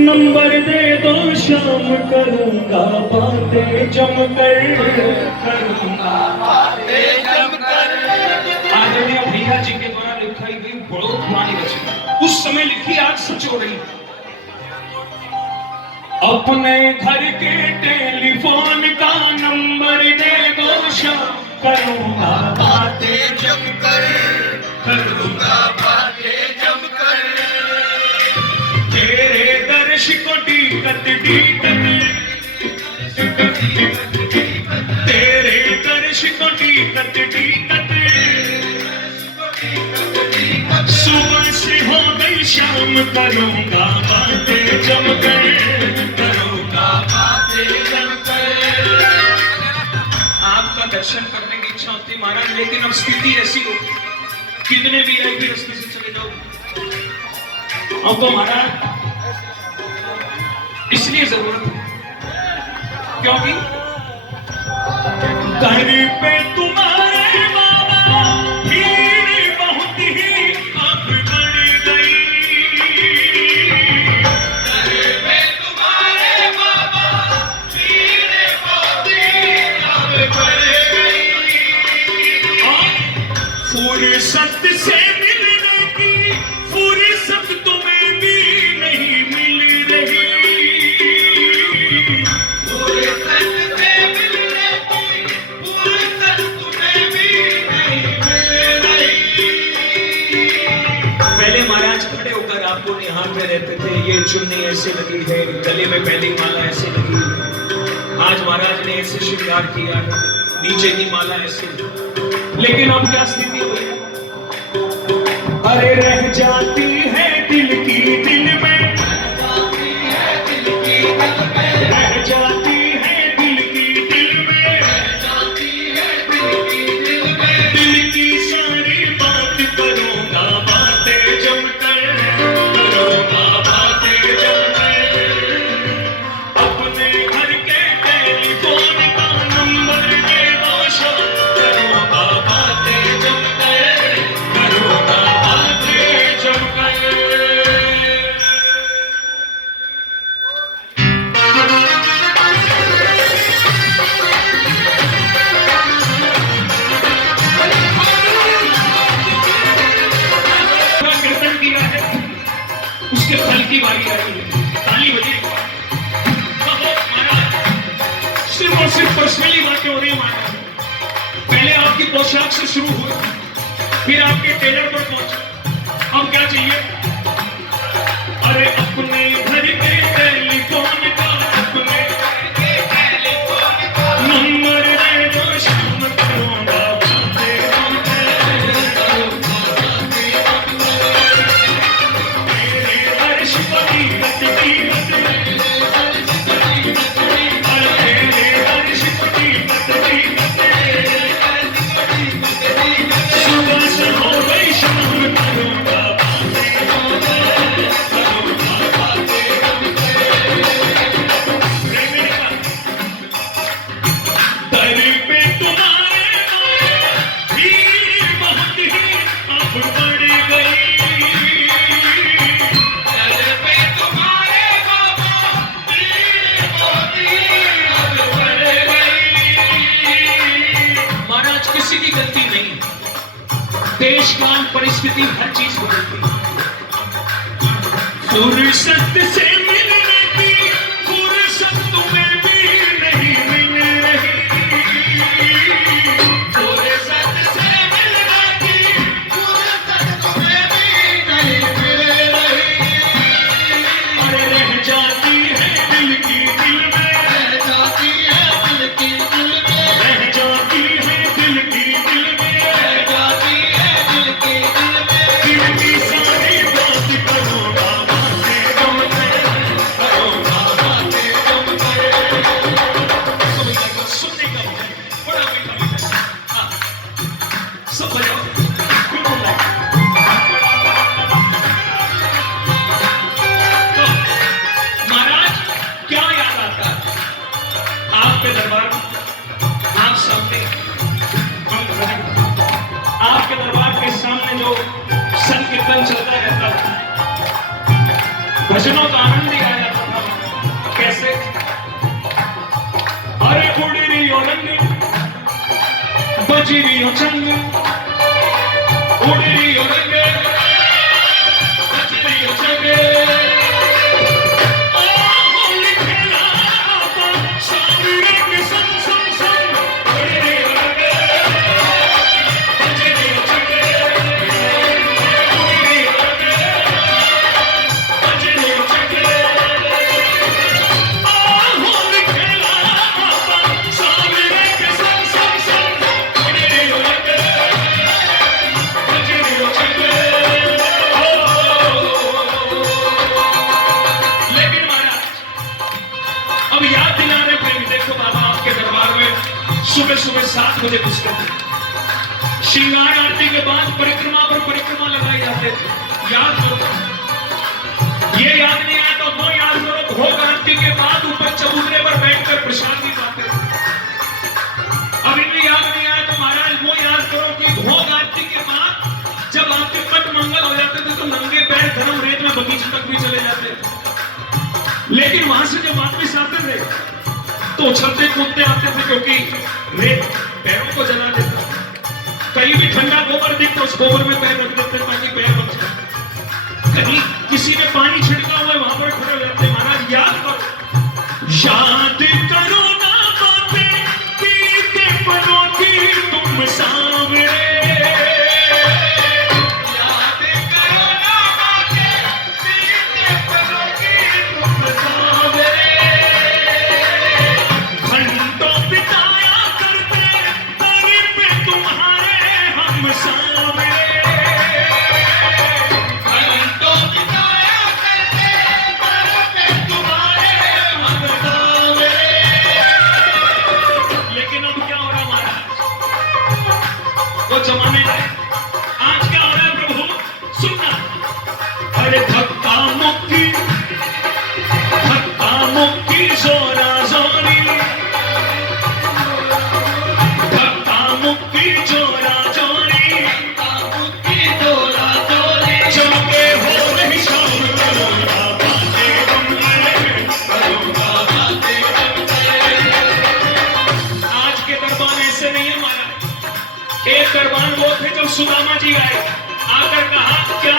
Number दे दो शाम करूंगा बातें जमकर, करूंगा बातें जमकर। आदरणीय भैया जी के द्वारा लिखाई गई बहुत पुरानी रचना, उस समय लिखी, आज सच हो रही। अपने घर के टेलीफोन का नंबर दे दो शाम करूंगा बातें जमकर, करूंगा बातें जमकर। तेरे दर्श को टीकत टीकत, तेरे दर्श को टीकत टीकत, सुबह से हो गई शाम करूंगा बातें जमकर, करूंगा बातें जमकर। आपका दर्शन करने की इच्छा होती महाराज, लेकिन अब स्थिति ऐसी हो, कितने भी आई भी रास्ते से चले जाओ, अब तो महाराज इसलिए जरूरत है क्योंकि घर पे तुम्हारे बाबा भीड़ बहुत ही अब बढ़ गई, घर पे तुम्हारे बाबा भीड़ बहुत ही अब बढ़ गई। फुर्सत से मिलने की फुर्सत तुम्हें भी नहीं मिल रही, यहाँ पे रहते थे, ये चुन्नी ऐसे लगी है, गले में पहली माला ऐसे लगी, आज महाराज ने ऐसे श्रृंगार किया है, नीचे की माला ऐसे। लेकिन अब क्या स्थिति हुई, अरे रह जाती है दिल की दिल में, रह जाती है दिल की दिल में, रह जाती है दिल की दिल में, रह जाती है दिल की दिल में। दिल की सारी बात करूंगा बातें जमकर, उसके फल की बारी आई है, ताली बजे। सिर्फ और सिर्फ पर्सनली बातें हो रही है महाराज, पहले आपकी पोशाक से शुरू हुआ, फिर आपके टेलर पर पहुंचा, अब क्या चाहिए, अरे अपने घर के टेलीफोन का, अपने घर के टेलीफोन का नंबर दे दो शाम करूंगा बातें जमकर, सुबह से हो गई शाम करूंगा की गलती नहीं, देश काल परिस्थिति हर चीज बदलती है। फुर्सत से मिलने की फुर्सत तुम्हें भी नहीं मिल रही, फुर्सत से मिलने की फुर्सत तुम्हें भी नहीं मिल रही। अरे रह जाती है दिल की दिल में, रह जाती है दिल की दिल में, रह जाती है दिल की दिल में, रह जाती है दिल की दिल में। दिल की सारी बात करूंगा बातें जमकर, बजरियो चंग उड़रियो रंग बजरियो चंग सुबह सुबह 7 बजे पुस्तक श्रृंगार आरती के बाद परिक्रमा पर परिक्रमा लगाए जाते थे। याद करो, ये याद नहीं आया तो वो याद करो, भोग आरती के बाद ऊपर चबूतरे पर बैठकर प्रसाद भी पाते थे। अब इन्हें याद नहीं आया तो महाराज वो याद करो कि भोग आरती के बाद जब आपके पट मंगल हो जाते थे तो नंगे पैर गरम रेत में बगीचे तक भी चले जाते थे। लेकिन वहां से जब वापस आते थे तो उछलते कूदते आते थे, क्योंकि रेत पैरों को जला देता। कहीं भी ठंडा गोबर दिख तो उस गोबर में पैर रख देते ताकि पैर बच जाए। कहीं किसी ने पानी छिड़का हुआ है वहां पर खड़े हो जाते। महाराज याद करो ना बातें बीते पलों की तुम सामने, याद करो ना बातें बीते पलों की तुम सामने, घंटों बिताया करते दर पे तुम्हारे हम सामने, घंटों बिताया करते दर पे तुम्हारे हम सामने। लेकिन अब क्या हो रहा महाराज, वो जमाने में आज क्या हो रहा है प्रभु सुनना। अरे धक्का मुक्की जोरा जोरी, जोरा जोरी चमके हो रही शाम करूंगा बातें आज के दरबार ऐसे नहीं है हमारा। एक दरबार वो थे जब सुदामा जी आए, आकर कहा क्या,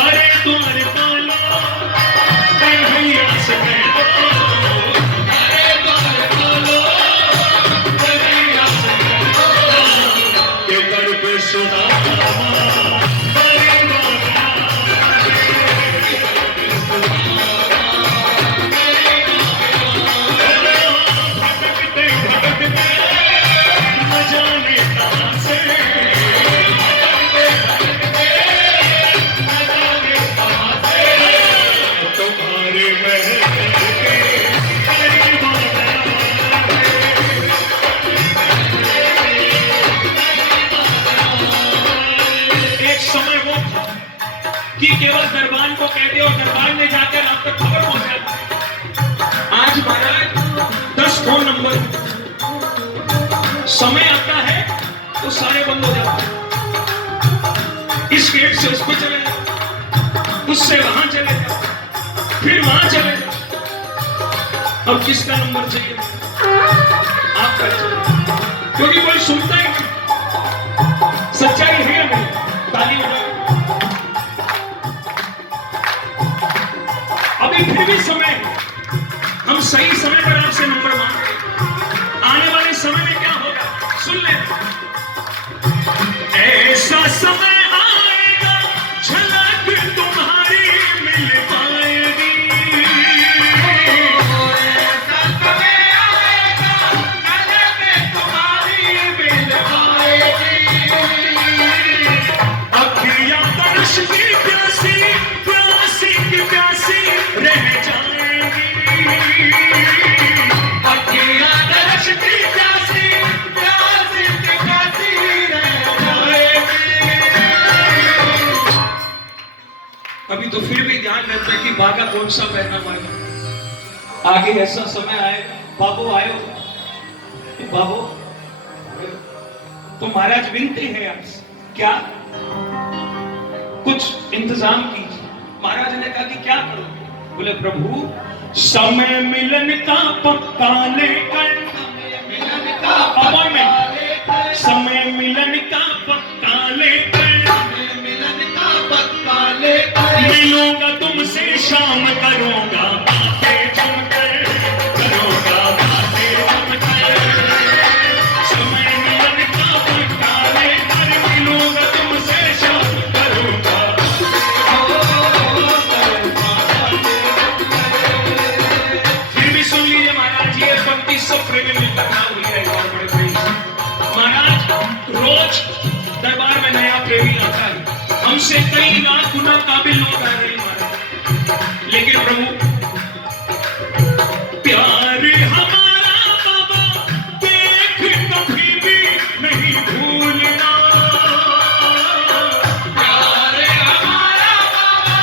अरे तुम्हारे पालो कन्हैया से कह दो, अरे तुम्हारे पालो कन्हैया से के कर पे सुदामा भटकते भटकते न जाने कहां से, भटकते न जाने कहां से तुम्हारे महल के समय वो था कि केवल दरबार को कहते और दरबार में जाकर आप तक खबर पहुंचा। आज महाराज 10 फोन नंबर, समय आता है तो सारे बंद हो जाते हैं। इस गेट से उस पर चले जाओ, उससे वहां चले जाओ, फिर वहां चले जाओ। अब किसका नंबर चाहिए? आपका चाहिए, क्योंकि कोई सुनता ही नहीं। सच्चाई है नहीं, ताली बजाओ। अभी फिर भी समय, हम सही समय पर आपसे नंबर मांगे। आने वाले समय में क्या होगा सुन ले। ऐसा समय आएगा झलक तुम्हारी मिल पाएगी, ऐसा समय आएगा झलक तुम्हारी मिल पाएगी, अखियां तरस की प्यासी प्यासी की प्यासी रह जाएगी, अखियां तरस की प्यासी प्यासी की प्यासी रह जाएगी। अभी तो फिर भी ध्यान रखते हैं कि बागा कौन सा पहनना पड़ेगा। आगे ऐसा समय आएगा। बाबू आयो, बाबू तो महाराज विनती है आपसे, क्या कुछ इंतजाम कीजिए। महाराज ने कहा कि क्या करोगे? बोले प्रभु समय मिलन का पक्का लेकर अपॉइंटमेंट समय मिलन का पक्का लेकर, मिलूंगा तुमसे शाम, करूंगा बातें जमकर, करूंगा बातें जमकर। समय मिलन का पक्का लेकर, मिलूंगा तुमसे शाम, करूंगा। फिर भी सुन लीजिए महाराज, ये पंक्ति सब प्रेमी मिलकर ना भूलिए एक बार बड़े प्रेम से। महाराज रोज दरबार में नया प्रेमी आता है, हमसे कई लाख गुना काबिल लोग आ रहे हैं महाराज, लेकिन प्रभु प्यार हमारा बाबा देख कभी भी नहीं भूलना, प्यार हमारा बाबा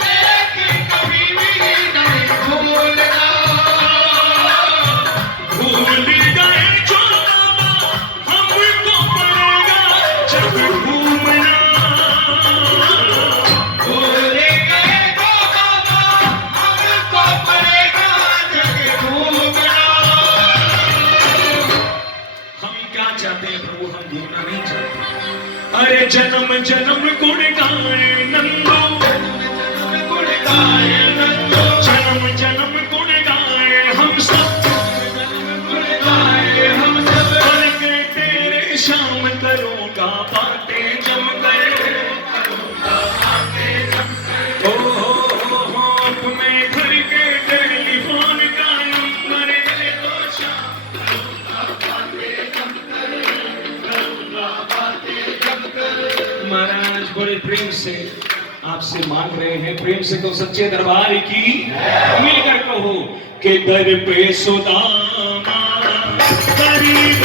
देख कभी भी नहीं भूलना, भूल गए जो बाबा हमको पड़ेगा जब घूमना, अरे जन्म जन्म गुण गाए नंदो, जन्म जन्म गुण गाए हम सब, बन गए तेरे शाम, करूंगा बातें जम गए, तुम्हें घर के टेलीफोन का नंबर दे दो शाम, महाराज बड़े प्रेम से आपसे मांग रहे हैं, प्रेम से तो सच्चे दरबार की मिलकर कहो कि दर पे सुदामा गरीब